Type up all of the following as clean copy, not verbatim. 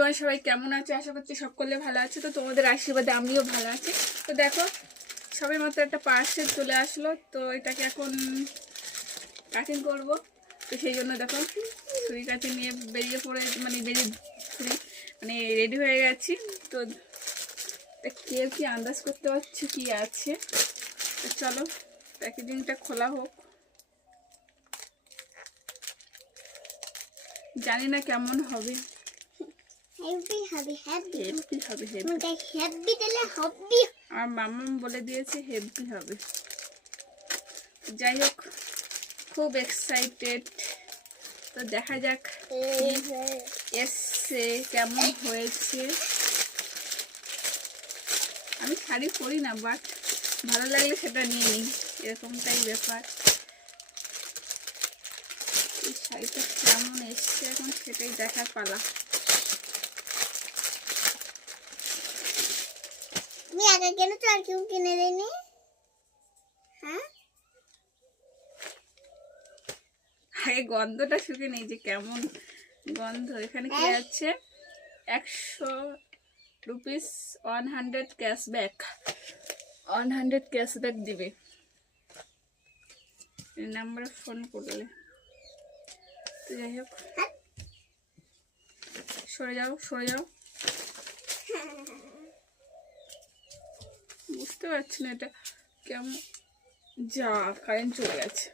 Everyone, সবাই কেমন আছে? আশা করছি সকলে ভালো আছে। তো তোমাদের আশীর্বাদে আমিও ভালো আছি। তো দেখো, সবাই মাত্র একটা পার্সেল চলে আসলো। তো এটাকে এখন কাটিং করব। তো সেই জন্য দেখো ছুরি কাছে নিয়ে রেডি হয়ে গেছি। তো কেউ কি আন্দাজ করতে পারছে কি আছে? তো চলো প্যাকেজিংটা খোলা হোক। জানি না কেমন হবে। আমার মাম্মা বলে দিয়েছে হেভি হবে। যাই হোক, খুব এক্সাইটেড। তো দেখা যাক এসছে কেমন হয়েছে। আমি শাড়ি পরি না, বাট ভালো লাগলে সেটা নিয়ে নিই, এরকমটাই ব্যাপার। এই শাড়িটা কেমন এসছে এখন সেটাই দেখার পালা। কেন তো আর কেউ কিনে দেয়নি? হ্যাঁ, আগে গন্ধটা শুকে নেই যে কেমন গন্ধ। এখানে কি আছে? 100 রুপিস 100 ক্যাশব্যাক, 100 ক্যাশব্যাক দিবে এই নাম্বারে ফোন করলে। তো যাই হোক, সরে যাও সরে যাও। বুঝতে পারছি না এটা কেমন। যা, কারেন্ট চলে গেছে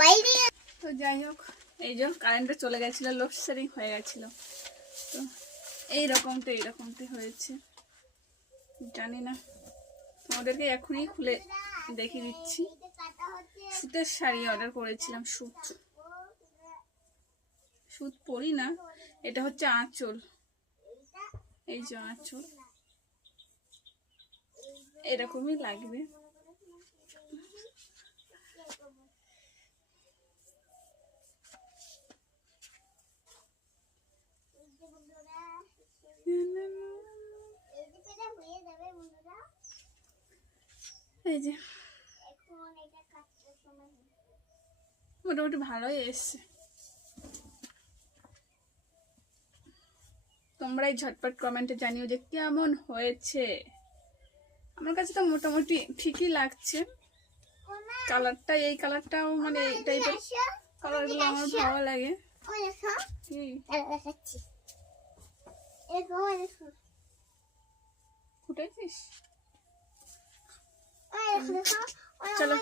বাইরে। তো যাই হোক, এই যে কারেন্টটা চলে গেছিল, লোডশেডিং হয়ে গেছিল। তো এইরকমটা হয়েছে। জানি না, তোমাদেরকে এখনই খুলে দেখিয়ে দিচ্ছি। সুতের শাড়ি অর্ডার করেছিলাম। সুত পরি না, এটা হচ্ছে আঁচল। এই যে আঁচল এরকমই লাগবে। এই যে মোটামুটি ভালোই এসছে। তোমরাই ঝটপট কমেন্টে জানিও যে কেমন হয়েছে। আমার কাছে তো মোটামুটি ঠিকই লাগছে। কালারটা, এই কালারটাও মানে এই টাইপের কালারগুলো আমার ভালো লাগে। ফুটেছিস? চলো